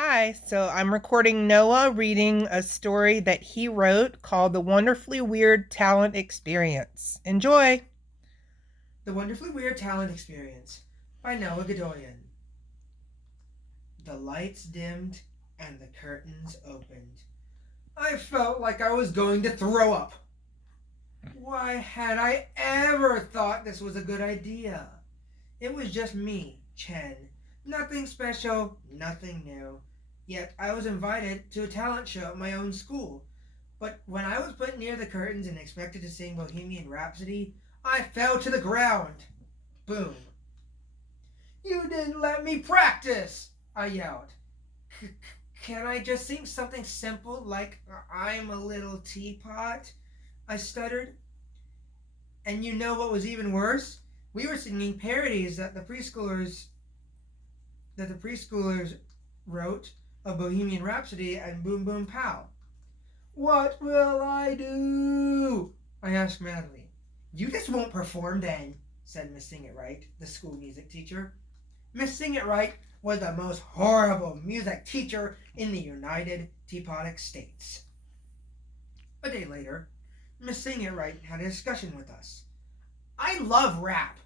Hi, so I'm recording Noah reading a story that he wrote called The Wonderfully Weird Talent Experience. Enjoy! The Wonderfully Weird Talent Experience by Noah Gaduyon. The lights dimmed and the curtains opened. I felt like I was going to throw up. Why had I ever thought this was a good idea? It was just me, Chen. Nothing special, nothing new. Yet I was invited to a talent show at my own school. But when I was put near the curtains and expected to sing Bohemian Rhapsody, I fell to the ground. Boom. You didn't let me practice, I yelled. Can I just sing something simple like I'm a little teapot? I stuttered. And you know what was even worse? We were singing parodies that the preschoolers wrote of Bohemian Rhapsody and Boom Boom Pow. What will I do? I asked madly. You just won't perform then, said Miss Sing It Right, the school music teacher. Miss Sing It Right was the most horrible music teacher in the United Teapotic States. A day later, Miss Sing It Right had a discussion with us. I love rap,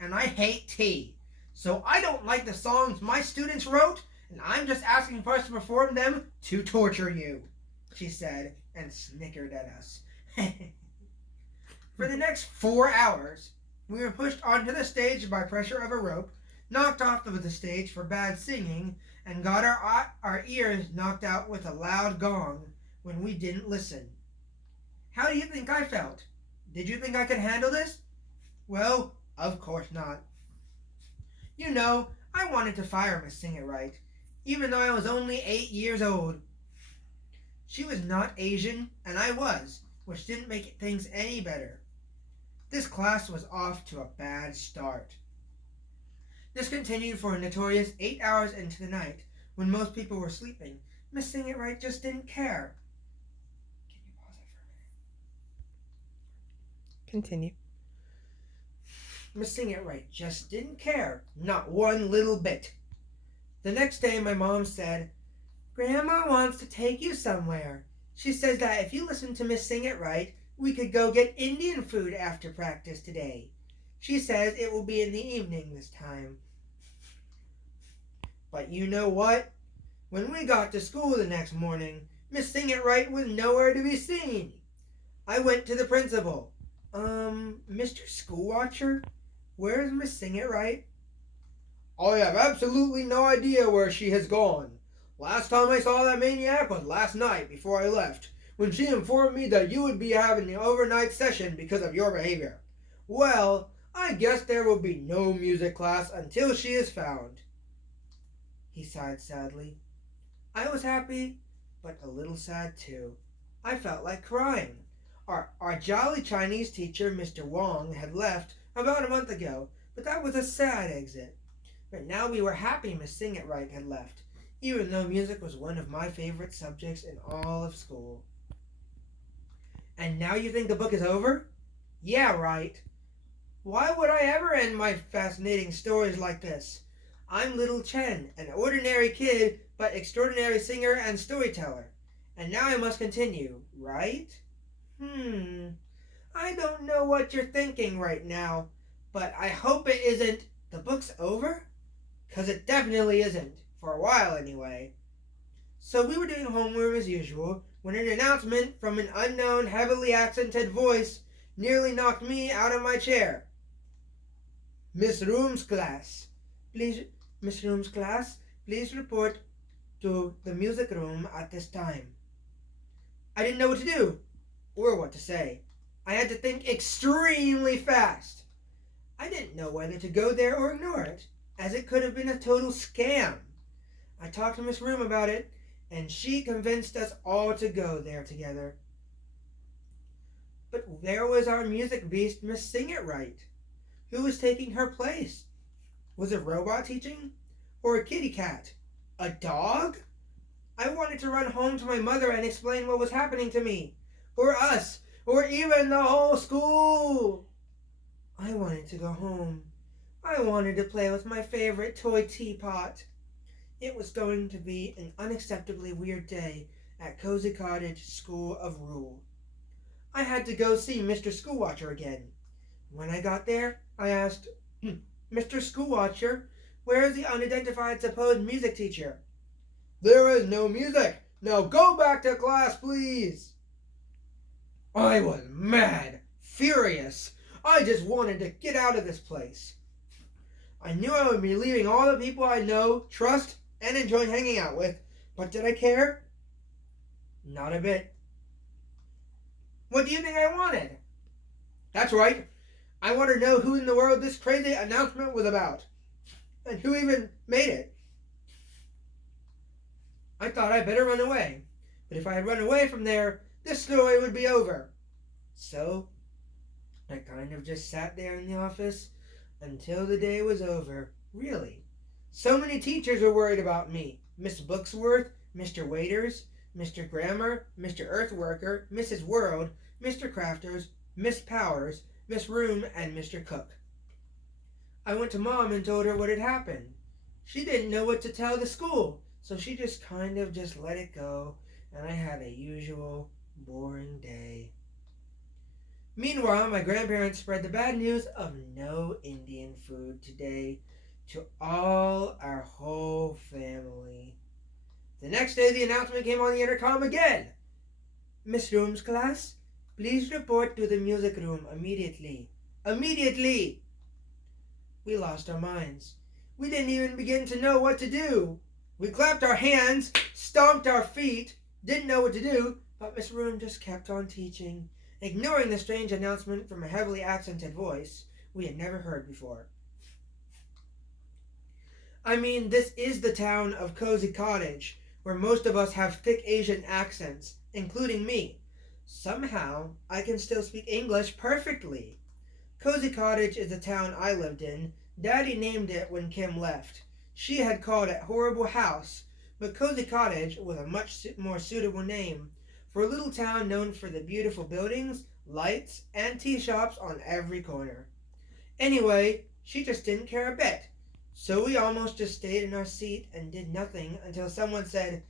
and I hate tea, so I don't like the songs my students wrote, and I'm just asking for us to perform them to torture you, she said, and snickered at us. For the next 4 hours, we were pushed onto the stage by pressure of a rope, knocked off of the stage for bad singing, and got our ears knocked out with a loud gong when we didn't listen. How do you think I felt? Did you think I could handle this? Well, of course not. You know, I wanted to fire Miss Sing It Right, even though I was only 8 years old. She was not Asian, and I was, which didn't make things any better. This class was off to a bad start. This continued for a notorious 8 hours into the night, when most people were sleeping. Miss Sing It Right just didn't care. Can you pause it for a minute? Continue. Miss Sing It Right just didn't care, not one little bit. The next day my mom said, Grandma wants to take you somewhere. She says that if you listen to Miss Sing It Right, we could go get Indian food after practice today. She says it will be in the evening this time. But you know what? When we got to school the next morning, Miss Sing It Right was nowhere to be seen. I went to the principal. Mr. Schoolwatcher, where's Miss Sing It Right? I have absolutely no idea where she has gone. Last time I saw that maniac was last night before I left, when she informed me that you would be having the overnight session because of your behavior. Well, I guess there will be no music class until she is found. He sighed sadly. I was happy, but a little sad too. I felt like crying. Our jolly Chinese teacher, Mr. Wong, had left about a month ago, but that was a sad exit. But now we were happy Miss Sing It Right had left, even though music was one of my favorite subjects in all of school. And now you think the book is over? Yeah, right. Why would I ever end my fascinating stories like this? I'm Little Chen, an ordinary kid, but extraordinary singer and storyteller. And now I must continue, right? I don't know what you're thinking right now, but I hope it isn't the book's over? 'Cause it definitely isn't, for a while anyway. So we were doing homeroom as usual when an announcement from an unknown, heavily accented voice nearly knocked me out of my chair. Miss Room's class, please, Miss Room's class, please report to the music room at this time. I didn't know what to do, or what to say. I had to think extremely fast. I didn't know whether to go there or ignore it, as it could have been a total scam. I talked to Miss Room about it, and she convinced us all to go there together. But where was our music beast, Miss Sing It Right? Who was taking her place? Was it robot teaching? Or a kitty cat? A dog? I wanted to run home to my mother and explain what was happening to me, or us, or even the whole school. I wanted to go home. I wanted to play with my favorite toy teapot. It was going to be an unacceptably weird day at Cozy Cottage School of Rule. I had to go see Mr. Schoolwatcher again. When I got there, I asked, Mr. Schoolwatcher, where is the unidentified supposed music teacher? There is no music. Now go back to class, please. I was mad, furious. I just wanted to get out of this place. I knew I would be leaving all the people I know, trust, and enjoy hanging out with, but did I care? Not a bit. What do you think I wanted? That's right. I wanted to know who in the world this crazy announcement was about, and who even made it. I thought I'd better run away, but if I had run away from there, this story would be over. So, I kind of just sat there in the office until the day was over. Really. So many teachers were worried about me. Miss Booksworth, Mr. Waiters, Mr. Grammar, Mr. Earthworker, Mrs. World, Mr. Crafters, Miss Powers, Miss Room, and Mr. Cook. I went to Mom and told her what had happened. She didn't know what to tell the school, so she just kind of just let it go, and I had a usual boring day. Meanwhile, my grandparents spread the bad news of no Indian food today to all our whole family. The next day, the announcement came on the intercom again. Miss Room's class, please report to the music room immediately. Immediately! We lost our minds. We didn't even begin to know what to do. We clapped our hands, stomped our feet, didn't know what to do, but Miss Room just kept on teaching, ignoring the strange announcement from a heavily accented voice we had never heard before. I mean, this is the town of Cozy Cottage, where most of us have thick Asian accents, including me. Somehow, I can still speak English perfectly. Cozy Cottage is the town I lived in. Daddy named it when Kim left. She had called it Horrible House, but Cozy Cottage was a much more suitable name for a little town known for the beautiful buildings, lights, and tea shops on every corner. Anyway, she just didn't care a bit. So we almost just stayed in our seat and did nothing until someone said,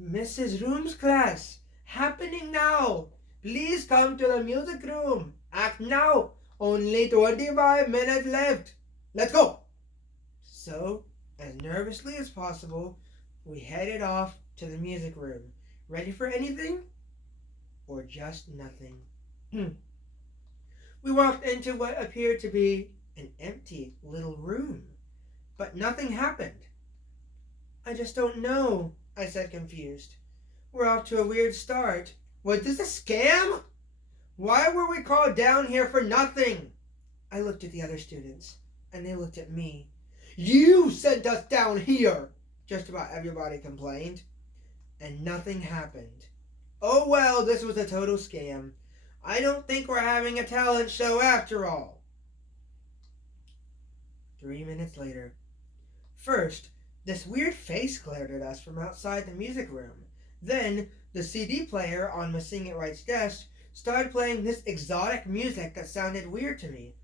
Mrs. Room's class, happening now. Please come to the music room. Act now. Only 25 minutes left. Let's go. So, as nervously as possible, we headed off to the music room. Ready for anything? Or just nothing? We walked into what appeared to be an empty little room. But nothing happened. I just don't know, I said, confused. We're off to a weird start. Was this a scam? Why were we called down here for nothing? I looked at the other students, and they looked at me. You sent us down here, just about everybody complained. And nothing happened. Oh well, this was a total scam. I don't think we're having a talent show after all. 3 minutes later. First, this weird face glared at us from outside the music room. Then, the CD player on Miss Sing It Right's desk started playing this exotic music that sounded weird to me.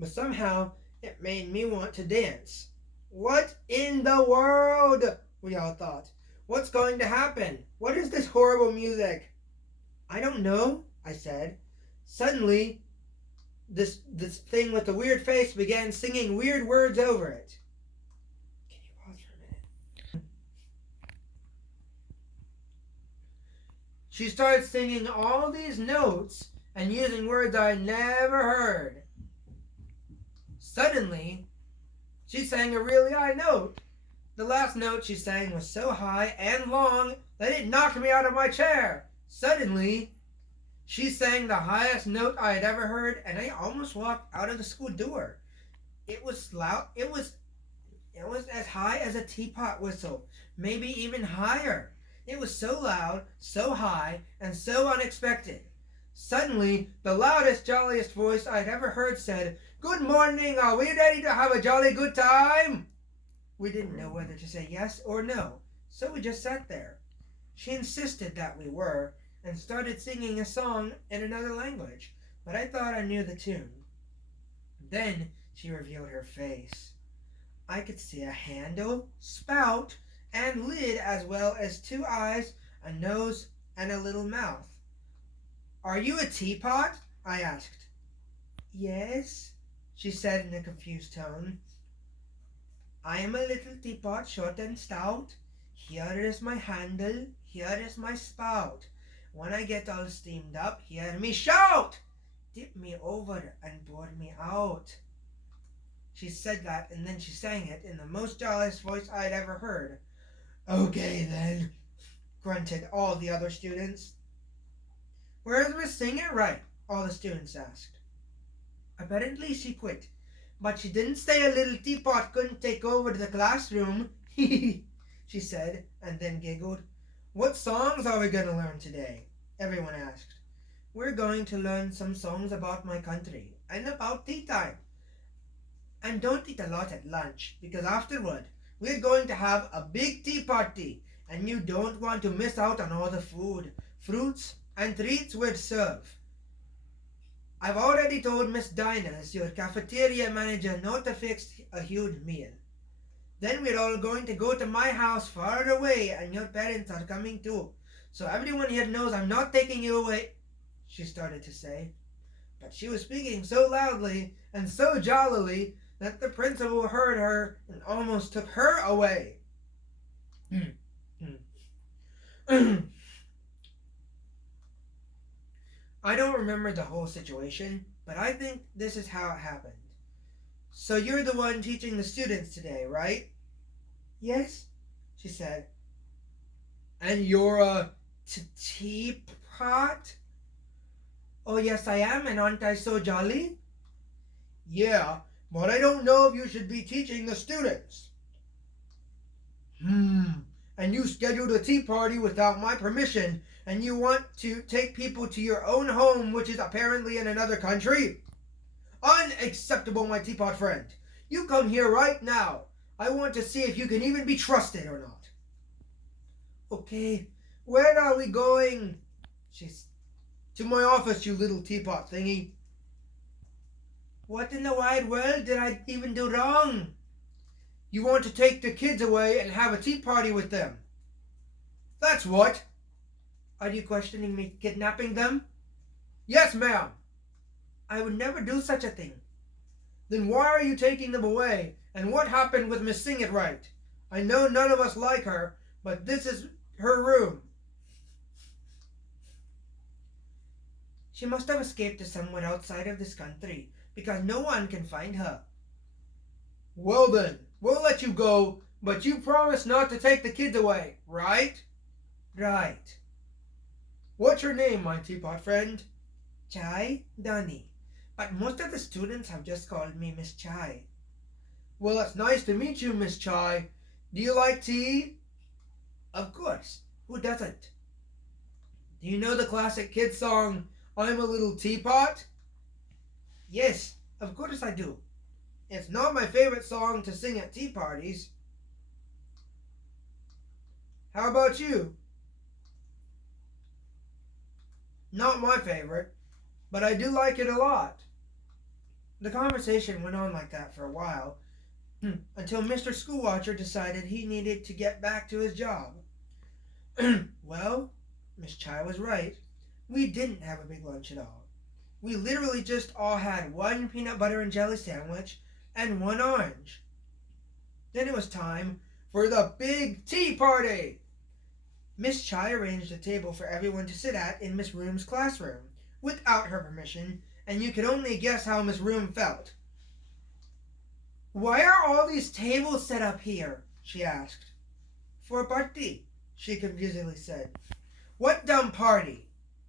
But somehow, it made me want to dance. What in the world? We all thought. What's going to happen? What is this horrible music? I don't know, I said. Suddenly, this thing with the weird face began singing weird words over it. Can you pause for a minute? She started singing all these notes and using words I never heard. Suddenly, she sang a really high note. The last note she sang was so high and long that it knocked me out of my chair. Suddenly, she sang the highest note I had ever heard, and I almost walked out of the school door. It was loud. It was as high as a teapot whistle, maybe even higher. It was so loud, so high, and so unexpected. Suddenly, the loudest, jolliest voice I had ever heard said, "Good morning, are we ready to have a jolly good time?" We didn't know whether to say yes or no, so we just sat there. She insisted that we were, and started singing a song in another language, but I thought I knew the tune. Then she revealed her face. I could see a handle, spout, and lid, as well as two eyes, a nose, and a little mouth. Are you a teapot? I asked. Yes, she said in a confused tone. I am a little teapot, short and stout. Here is my handle, here is my spout. When I get all steamed up, hear me shout! Tip me over and pour me out. She said that, and then she sang it in the most jolliest voice I had ever heard. Okay then, grunted all the other students. Where's Miss Sing It Right? All the students asked. Apparently she quit, but she didn't say a little teapot couldn't take over the classroom. She said, and then giggled. What songs are we going to learn today? Everyone asked. We're going to learn some songs about my country and about tea time. And don't eat a lot at lunch, because afterward we're going to have a big tea party, and you don't want to miss out on all the food, fruits, and treats we'd serve. I've already told Miss Diners, your cafeteria manager, not to fix a huge meal. Then we're all going to go to my house far away, and your parents are coming too. So everyone here knows I'm not taking you away, she started to say. But she was speaking so loudly and so jollily that the principal heard her and almost took her away. I don't remember the whole situation, but I think this is how it happened. So you're the one teaching the students today, right? Yes, she said. And you're a teapot? Oh, yes, I am, and aren't I so jolly? Yeah, but I don't know if you should be teaching the students. And you scheduled a tea party without my permission, and you want to take people to your own home, which is apparently in another country? Unacceptable, my teapot friend. You come here right now. I want to see if you can even be trusted or not. Okay, where are we going? She's to my office, you little teapot thingy. What in the wide world did I even do wrong? You want to take the kids away and have a tea party with them. That's what. Are you questioning me kidnapping them? Yes, ma'am. I would never do such a thing. Then why are you taking them away? And what happened with Miss Sing It Right? I know none of us like her, but this is her room. She must have escaped to somewhere outside of this country, because no one can find her. Well then, we'll let you go, but you promise not to take the kids away, right? Right. What's your name, my teapot friend? Chai Dunny. But most of the students have just called me Miss Chai. Well, it's nice to meet you, Miss Chai. Do you like tea? Of course. Who doesn't? Do you know the classic kid song, I'm a Little Teapot? Yes, of course I do. It's not my favorite song to sing at tea parties. How about you? Not my favorite, but I do like it a lot. The conversation went on like that for a while, until Mr. Schoolwatcher decided he needed to get back to his job. Well, Miss Chai was right. We didn't have a big lunch at all. We literally just all had one peanut butter and jelly sandwich and one orange. Then it was time for the big tea party. Miss Chai arranged a table for everyone to sit at in Miss Room's classroom, without her permission, and you could only guess how Miss Room felt. Why are all these tables set up here? She asked. For a party, she confusedly said. What dumb party?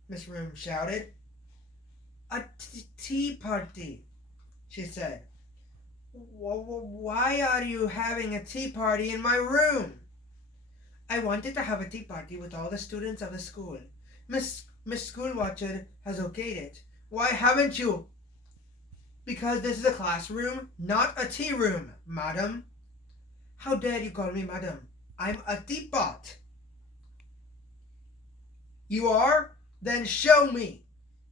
Miss Room shouted. A tea party, she said. Why are you having a tea party in my room? I wanted to have a tea party with all the students of the school. Miss Schoolwatcher has okayed it. Why haven't you? Because this is a classroom, not a tea room, madam. How dare you call me madam? I'm a teapot. You are? Then show me.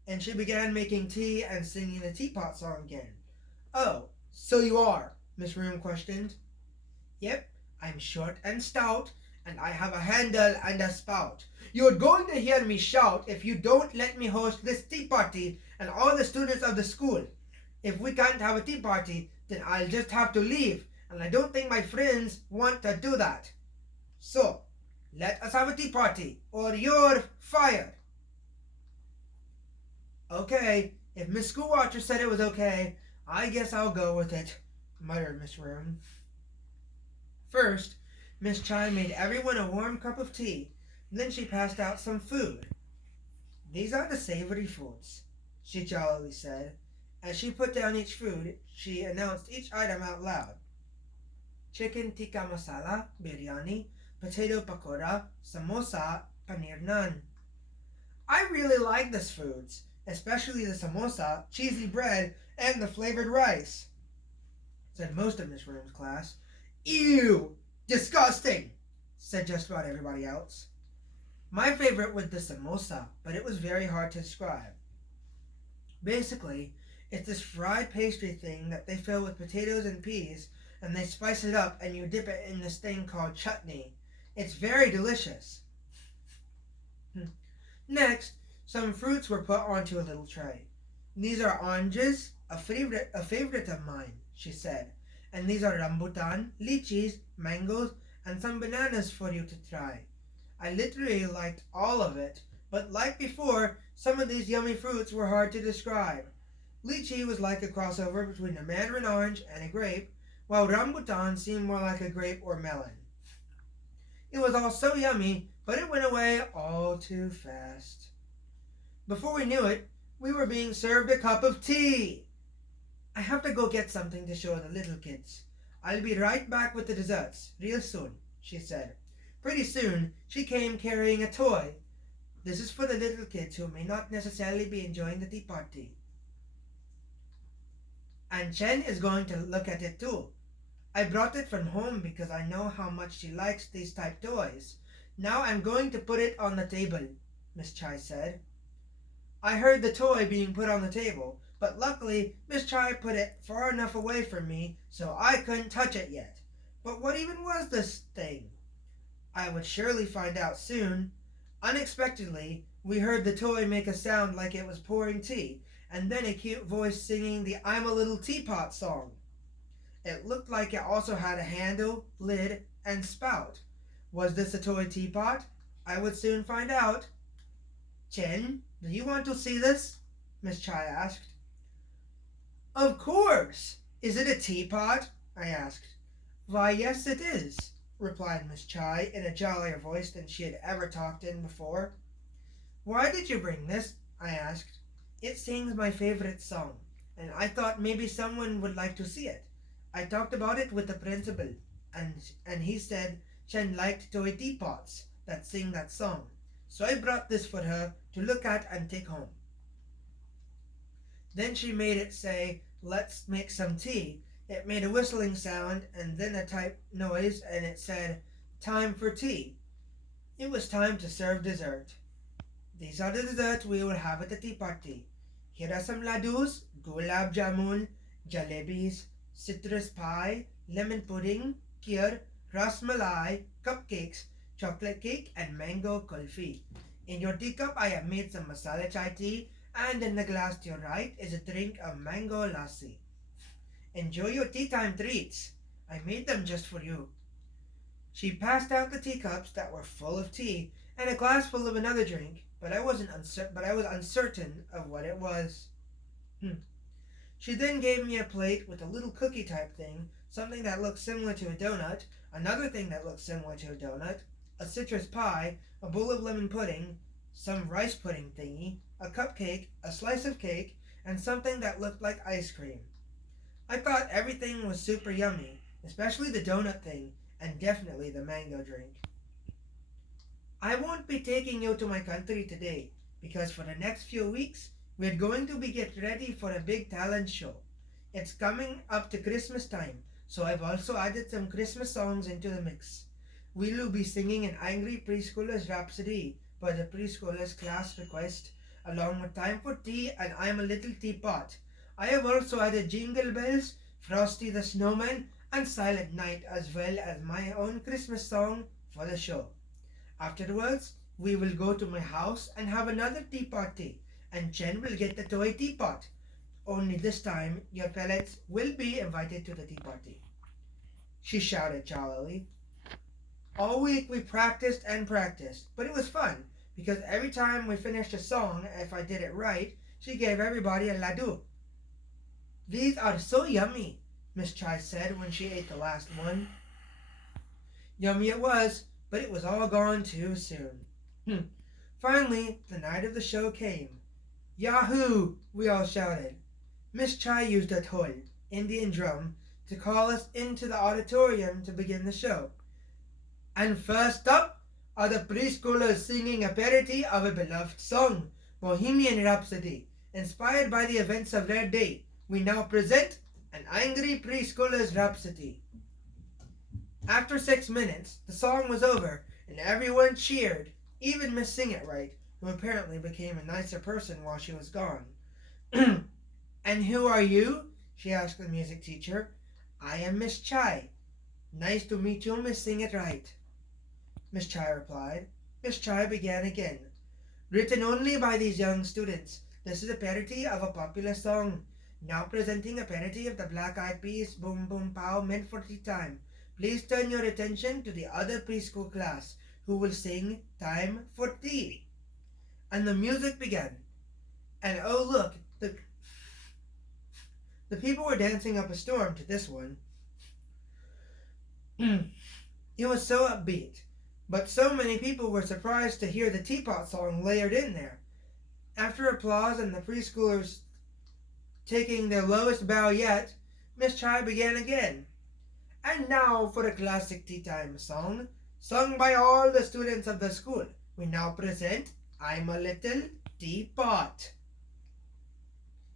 And she began making tea and singing the teapot song again. Oh, so you are? Miss Room questioned. Yep, I'm short and stout, and I have a handle and a spout. You're going to hear me shout if you don't let me host this tea party and all the students of the school. If we can't have a tea party, then I'll just have to leave, and I don't think my friends want to do that. So, let us have a tea party, or you're fired. Okay, if Miss Schoolwatcher said it was okay, I guess I'll go with it, muttered Miss Room. First, Miss Chai made everyone a warm cup of tea. Then she passed out some food. These are the savory foods, she jollily said. As she put down each food, she announced each item out loud. Chicken tikka masala, biryani, potato pakora, samosa, paneer naan. I really like these foods, especially the samosa, cheesy bread, and the flavored rice, said most of Miss Room's class. Ew! Disgusting! Said just about everybody else. My favorite was the samosa, but it was very hard to describe. Basically, it's this fried pastry thing that they fill with potatoes and peas, and they spice it up and you dip it in this thing called chutney. It's very delicious. Next, some fruits were put onto a little tray. These are oranges, a favorite of mine, she said. And these are rambutan, lychees, mangoes, and some bananas for you to try. I literally liked all of it, but like before, some of these yummy fruits were hard to describe. Lychee was like a crossover between a mandarin orange and a grape, while rambutan seemed more like a grape or melon. It was all so yummy, but it went away all too fast. Before we knew it, we were being served a cup of tea. I have to go get something to show the little kids. I'll be right back with the desserts, real soon, she said. Pretty soon, she came carrying a toy. This is for the little kids who may not necessarily be enjoying the tea party. And Chen is going to look at it too. I brought it from home because I know how much she likes these type toys. Now I'm going to put it on the table, Miss Chai said. I heard the toy being put on the table, but luckily Miss Chai put it far enough away from me so I couldn't touch it yet. But what even was this thing? I would surely find out soon. Unexpectedly, we heard the toy make a sound like it was pouring tea, and then a cute voice singing the I'm a Little Teapot song. It looked like it also had a handle, lid, and spout. Was this a toy teapot? I would soon find out. Chen, do you want to see this? Miss Chai asked. Of course! Is it a teapot? I asked. Why, yes, it is, replied Miss Chai in a jollier voice than she had ever talked in before. Why did you bring this? I asked. It sings my favorite song, and I thought maybe someone would like to see it. I talked about it with the principal, and he said Chen liked toy teapots that sing that song. So I brought this for her to look at and take home. Then she made it say, let's make some tea. It made a whistling sound and then a type noise, and it said, time for tea. It was time to serve dessert. These are the desserts we will have at the tea party. Here are some ladus, gulab jamun, jalebis, citrus pie, lemon pudding, kheer, ras malai, cupcakes, chocolate cake, and mango kulfi. In your teacup, I have made some masala chai tea, and in the glass to your right is a drink of mango lassi. Enjoy your tea time treats. I made them just for you. She passed out the teacups that were full of tea and a glass full of another drink, but I was uncertain of what it was. She then gave me a plate with a little cookie type thing, something that looked similar to a donut, another thing that looked similar to a donut, a citrus pie, a bowl of lemon pudding, some rice pudding thingy, a cupcake, a slice of cake, and something that looked like ice cream. I thought everything was super yummy, especially the donut thing, and definitely the mango drink. I won't be taking you to my country today, because for the next few weeks, we're going to be get ready for a big talent show. It's coming up to Christmas time, so I've also added some Christmas songs into the mix. We'll be singing an Angry Preschooler's Rhapsody by the preschoolers class request, along with Time for Tea and I'm a Little Teapot. I have also added Jingle Bells, Frosty the Snowman, and Silent Night, as well as my own Christmas song for the show. Afterwards, we will go to my house and have another tea party, and Jen will get the toy teapot. Only this time, your pellets will be invited to the tea party, she shouted jollily. All week we practiced and practiced, but it was fun because every time we finished a song, if I did it right, she gave everybody a laddu. These are so yummy, Miss Chai said when she ate the last one. Yummy it was, but it was all gone too soon. Finally, the night of the show came. Yahoo! We all shouted. Miss Chai used a toy, Indian drum, to call us into the auditorium to begin the show. And first up are the preschoolers singing a parody of a beloved song, Bohemian Rhapsody. Inspired by the events of their day, we now present an angry preschooler's rhapsody. After 6 minutes, the song was over, and everyone cheered, even Miss Sing It Right, who apparently became a nicer person while she was gone. And who are you? She asked the music teacher. I am Miss Chai. Nice to meet you, Miss Sing It Right, Miss Chai replied. Miss Chai began again. Written only by these young students, this is a parody of a popular song. Now presenting a parody of the Black Eyed Peas, Boom Boom Pow, meant for tea time. Please turn your attention to the other preschool class, who will sing Time for Tea. And the music began. And oh look, the people were dancing up a storm to this one. It was so upbeat, but so many people were surprised to hear the teapot song layered in there. After applause and the preschoolers taking their lowest bow yet, Miss Chai began again. And now for a classic tea time song, sung by all the students of the school. We now present I'm a Little Teapot.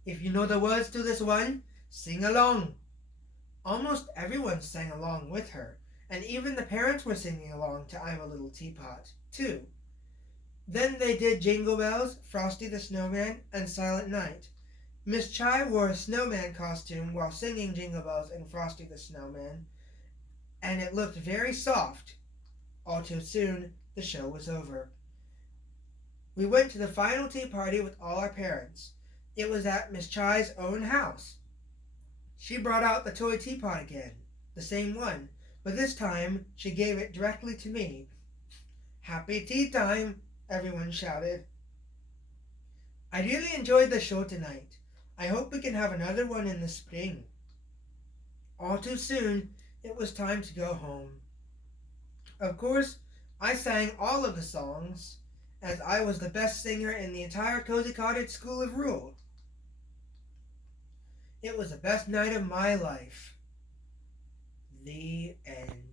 If you know the words to this one, sing along. Almost everyone sang along with her, and even the parents were singing along to I'm a Little Teapot, too. Then they did Jingle Bells, Frosty the Snowman, and Silent Night. Miss Chai wore a snowman costume while singing Jingle Bells and Frosty the Snowman, and it looked very soft. All too soon, the show was over. We went to the final tea party with all our parents. It was at Miss Chai's own house. She brought out the toy teapot again, the same one, but this time she gave it directly to me. Happy tea time, everyone shouted. I really enjoyed the show tonight. I hope we can have another one in the spring. All too soon, it was time to go home. Of course, I sang all of the songs, as I was the best singer in the entire Cozy Cottage School of Rule. It was the best night of my life. The end.